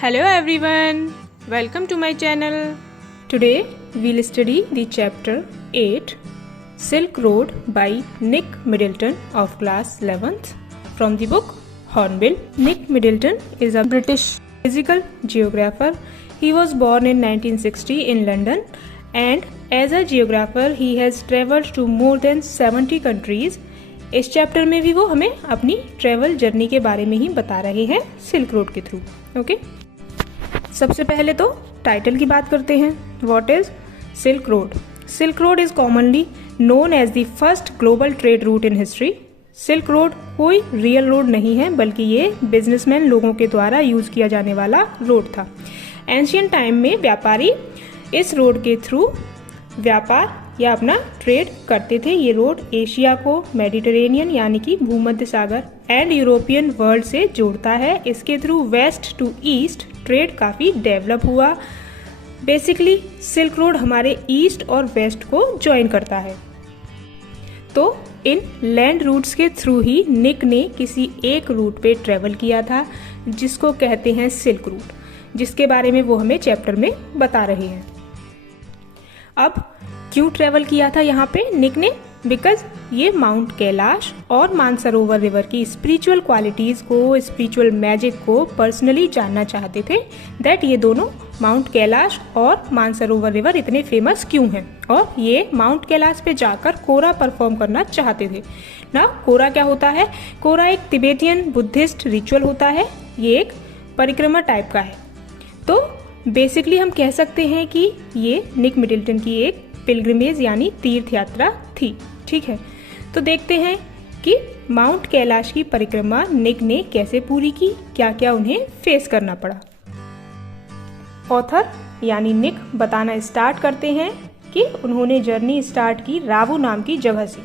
Hello everyone, welcome to my channel. Today we'll study the chapter 8 Silk Road by Nick Middleton of class 11th from the book Hornbill. Nick Middleton is a British physical geographer. He was born in 1960 in London and as a geographer he has traveled to more than 70 countries. इस chapter में भी वो हमें अपनी travel journey के बारे में ही बता रहे हैं सिल्क रोड के थ्रू. ओके, सबसे पहले तो टाइटल की बात करते हैं. What is silk road? Silk road is commonly known as the first global trade route in history. Silk road कोई रियल रोड नहीं है बल्कि ये बिजनेसमैन लोगों के द्वारा यूज किया जाने वाला रोड था. एंशियंट टाइम में व्यापारी इस रोड के थ्रू व्यापार या अपना ट्रेड करते थे. ये रोड एशिया को मेडिटेरेनियन यानी कि भूमध्य सागर एंड यूरोपियन वर्ल्ड से जोड़ता है. इसके through west to east trade काफ़ी डेवलप हुआ. बेसिकली सिल्क रोड हमारे ईस्ट और वेस्ट को ज्वाइन करता है. तो इन लैंड रूट्स के थ्रू ही निक ने किसी एक रूट पे ट्रेवल किया था जिसको कहते हैं सिल्क रूट, जिसके बारे में वो हमें चैप्टर में बता रहे हैं. अब क्यों ट्रेवल किया था यहाँ पे निक ने? बिकॉज ये माउंट कैलाश और मानसरोवर रिवर की स्पिरिचुअल क्वालिटीज को, स्पिरिचुअल मैजिक को पर्सनली जानना चाहते थे. दैट ये दोनों माउंट कैलाश और मानसरोवर रिवर इतने फेमस क्यों हैं, और ये माउंट कैलाश पे जाकर कोरा परफॉर्म करना चाहते थे ना. कोरा क्या होता है? कोरा एक तिबेटियन बुद्धिस्ट रिचुअल होता है. ये एक परिक्रमा टाइप का है. तो बेसिकली हम कह सकते हैं कि ये निक मिडिल्टन की एक पिलग्रिमेज यानी तीर्थ यात्रा थी. ठीक है, तो देखते हैं कि माउंट कैलाश की परिक्रमा निक ने कैसे पूरी की, क्या क्या उन्हें फेस करना पड़ा. ऑथर यानी निक बताना स्टार्ट करते हैं कि उन्होंने जर्नी स्टार्ट की रावू नाम की जगह से.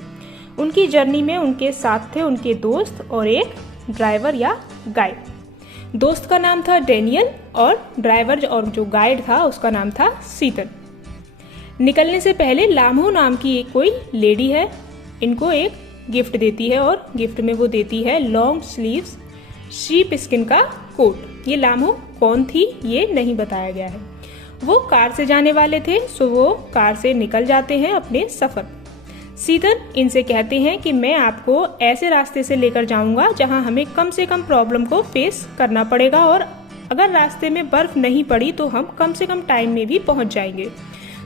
उनकी जर्नी में उनके साथ थे उनके दोस्त और एक ड्राइवर या गाइड. दोस्त का नाम था डेनियल और ड्राइवर और जो गाइड था उसका नाम था सीतन. निकलने से पहले लामो नाम की एक कोई लेडी है, इनको एक गिफ्ट देती है और गिफ्ट में वो देती है लॉन्ग स्लीव्स शीप स्किन का कोट. ये लामो कौन थी ये नहीं बताया गया है. वो कार से जाने वाले थे, सो वो कार से निकल जाते हैं अपने सफर. सीतन इनसे कहते हैं कि मैं आपको ऐसे रास्ते से लेकर जाऊंगा जहां हमें कम से कम प्रॉब्लम को फेस करना पड़ेगा और अगर रास्ते में बर्फ नहीं पड़ी तो हम कम से कम टाइम में भी पहुंच जाएंगे.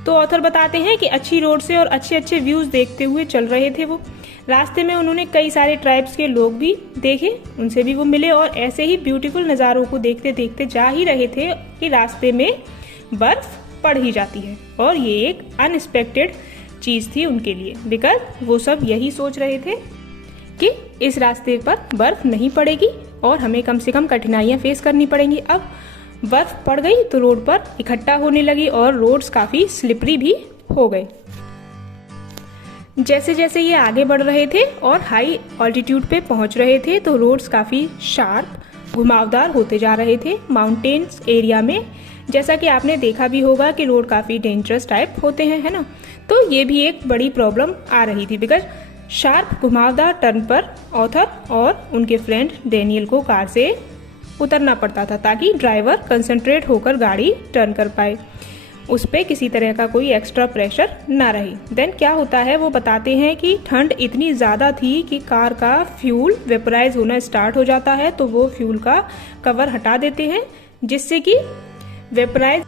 तो ऑथर बताते हैं कि अच्छी रोड से और अच्छे अच्छे व्यूज देखते हुए चल रहे थे वो. रास्ते में उन्होंने कई सारे ट्राइब्स के लोग भी देखे, उनसे भी वो मिले और ऐसे ही ब्यूटीफुल नज़ारों को देखते देखते जा ही रहे थे कि रास्ते में बर्फ पड़ ही जाती है. और ये एक अनएक्सपेक्टेड चीज़ थी उनके लिए, बिकॉज वो सब यही सोच रहे थे कि इस रास्ते पर बर्फ नहीं पड़ेगी और हमें कम से कम कठिनाइयाँ फेस करनी पड़ेंगी. अब बर्फ पड़ गई तो रोड पर इकट्ठा होने लगी और रोड्स काफी स्लिपरी भी हो गए. जैसे जैसे ये आगे बढ़ रहे थे और हाई ऑल्टीट्यूड पे पहुंच रहे थे तो रोड्स काफी शार्प घुमावदार होते जा रहे थे. माउंटेन्स एरिया में जैसा कि आपने देखा भी होगा कि रोड काफी डेंजरस टाइप होते हैं, है ना. तो ये भी एक बड़ी प्रॉब्लम आ रही थी बिकॉज शार्प घुमावदार टर्न पर ऑथर और उनके फ्रेंड डेनियल को कार से उतरना पड़ता था ताकि ड्राइवर कंसंट्रेट होकर गाड़ी टर्न कर पाए, उस पर किसी तरह का कोई एक्स्ट्रा प्रेशर ना रहे. देन क्या होता है वो बताते हैं कि ठंड इतनी ज़्यादा थी कि कार का फ्यूल वेपराइज होना स्टार्ट हो जाता है. तो वो फ्यूल का कवर हटा देते हैं जिससे कि वेपराइज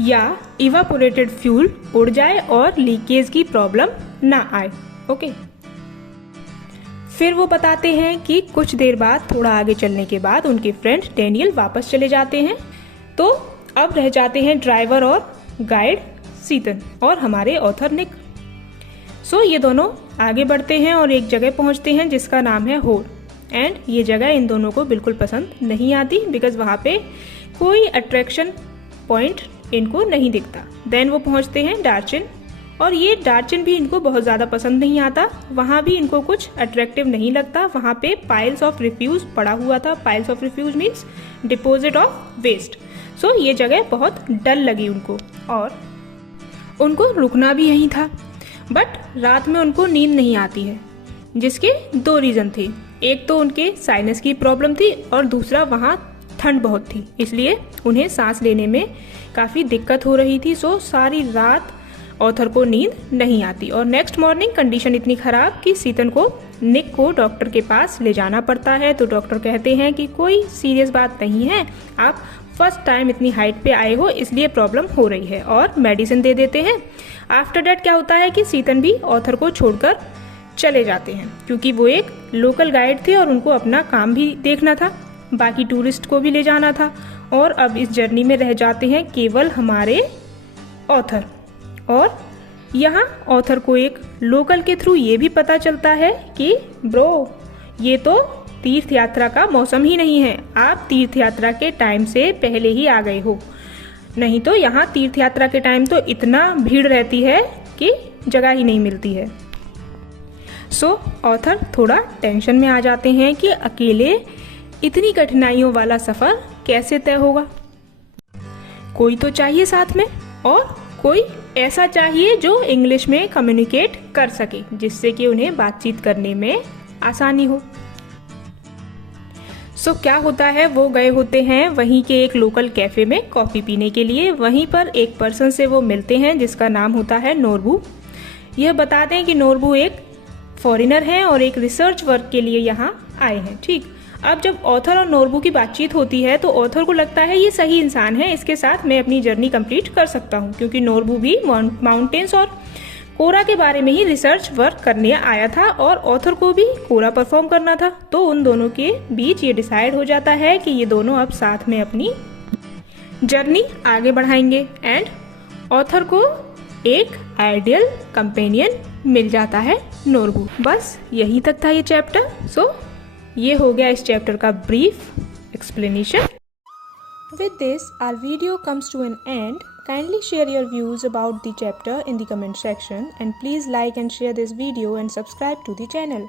या इवापोरेटेड फ्यूल उड़ जाए और लीकेज की प्रॉब्लम ना आए. ओके, फिर वो बताते हैं कि कुछ देर बाद थोड़ा आगे चलने के बाद उनके फ्रेंड डेनियल वापस चले जाते हैं. तो अब रह जाते हैं ड्राइवर और गाइड सीतन और हमारे ऑथर निक. सो ये दोनों आगे बढ़ते हैं और एक जगह पहुंचते हैं जिसका नाम है होर. एंड ये जगह इन दोनों को बिल्कुल पसंद नहीं आती बिकॉज वहाँ पे कोई अट्रैक्शन पॉइंट इनको नहीं दिखता. देन वो पहुंचते हैं डार्चिन और ये डार्चिन भी इनको बहुत ज़्यादा पसंद नहीं आता. वहाँ भी इनको कुछ अट्रैक्टिव नहीं लगता. वहाँ पे पाइल्स ऑफ रिफ्यूज पड़ा हुआ था. Piles of refuse means deposit of waste. So ये जगह बहुत डल लगी उनको और उनको रुकना भी यहीं था. बट रात में उनको नींद नहीं आती है जिसके दो रीज़न थे. एक तो उनके साइनस की प्रॉब्लम थी और दूसरा वहाँ ठंड बहुत थी, इसलिए उन्हें सांस लेने में काफ़ी दिक्कत हो रही थी। सो सारी रात ऑथर को नींद नहीं आती और नेक्स्ट मॉर्निंग कंडीशन इतनी ख़राब कि सीतन को निक को डॉक्टर के पास ले जाना पड़ता है। तो डॉक्टर कहते हैं कि कोई सीरियस बात नहीं है, आप फर्स्ट टाइम इतनी हाइट पे आए हो इसलिए प्रॉब्लम हो रही है, और मेडिसिन दे देते हैं। आफ्टर डैट क्या होता है कि सीतन भी ऑथर को छोड़कर चले जाते हैं, क्योंकि वो एक लोकल गाइड थे और उनको अपना काम भी देखना था, बाकी टूरिस्ट को भी ले जाना था। और अब इस जर्नी में रह जाते हैं केवल हमारे ऑथर। और यहाँ ऑथर को एक लोकल के थ्रू ये भी पता चलता है कि ब्रो, ये तो तीर्थ यात्रा का मौसम ही नहीं है, आप तीर्थ यात्रा के टाइम से पहले ही आ गए हो, नहीं तो यहाँ तीर्थ यात्रा के टाइम तो इतना भीड़ रहती है कि जगह ही नहीं मिलती है। सो ऑथर थोड़ा टेंशन में आ जाते हैं कि अकेले इतनी कठिनाइयों वाला सफ़र कैसे तय होगा। कोई तो चाहिए साथ में, और कोई ऐसा चाहिए जो इंग्लिश में कम्युनिकेट कर सके, जिससे कि उन्हें बातचीत करने में आसानी हो। सो क्या होता है, वो गए होते हैं वहीं के एक लोकल कैफ़े में कॉफ़ी पीने के लिए। वहीं पर एक पर्सन से वो मिलते हैं जिसका नाम होता है नोरबू। यह बता दें कि नोरबू एक फॉरेनर हैं और एक रिसर्च वर्क के लिए यहाँ आए हैं। ठीक, अब जब ऑथर और नोरबू की बातचीत होती है तो ऑथर को लगता है ये सही इंसान है, इसके साथ मैं अपनी जर्नी कंप्लीट कर सकता हूँ, क्योंकि नोरबू भी माउंटेन्स और कोरा के बारे में ही रिसर्च वर्क करने आया था और ऑथर को भी कोरा परफॉर्म करना था। तो उन दोनों के बीच ये डिसाइड हो जाता है कि ये दोनों अब साथ में अपनी जर्नी आगे बढ़ाएंगे एंड ऑथर को एक आइडियल कंपेनियन मिल जाता है, नोरबू। बस यहीं तक था ये चैप्टर। सो ये हो गया इस चैप्टर का brief explanation. With this, our video comes to an end. Kindly share your views about the chapter in the comment section, and please like and share this video and subscribe to the channel.